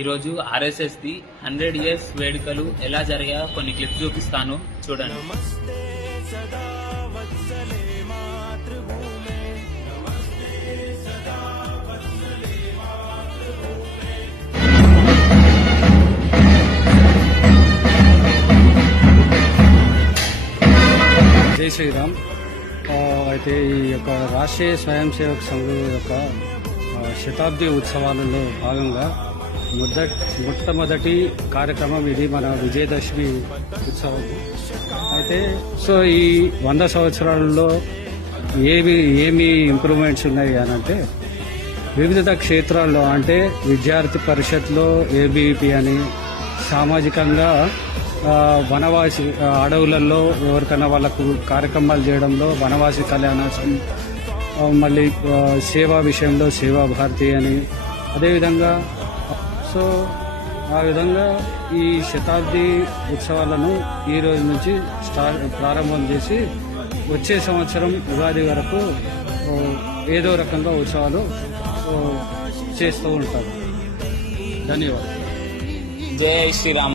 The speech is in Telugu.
ఈరోజు ఆర్ఎస్ఎస్ ది 100 ఇయర్స్ వేడుకలు ఎలా జరిగాయో కొన్ని క్లిప్స్ చూపిస్తాను, చూడండి. జై శ్రీరామ్. అయితే ఈ యొక్క రాష్ట్రీయ స్వయం సేవక్ సంఘం యొక్క శతాబ్ది ఉత్సవాలలో భాగంగా మొట్టమొదటి కార్యక్రమం ఇది మన విజయదశమి ఉత్సవం. అయితే ఈ 100 సంవత్సరాలలో ఏమి ఇంప్రూవ్మెంట్స్ ఉన్నాయి అని అంటే వివిధ క్షేత్రాల్లో, అంటే విద్యార్థి పరిషత్లో ఏబీవీపీ అని, సామాజికంగా వనవాసి అడవులలో ఎవరికైనా వాళ్ళకు కార్యక్రమాలు చేయడంలో వనవాసి కళ్యాణోత్సవం, మళ్ళీ సేవా విషయంలో సేవా భారతి అని, అదేవిధంగా ఆ విధంగా ఈ శతాబ్ది ఉత్సవాలను ఈ రోజు నుంచి ప్రారంభం చేసి వచ్చే సంవత్సరం ఉగాది వరకు ఏదో రకంగా ఉత్సవాలు చేస్తూ ఉంటారు. ధన్యవాదాలు. జై శ్రీరామ్.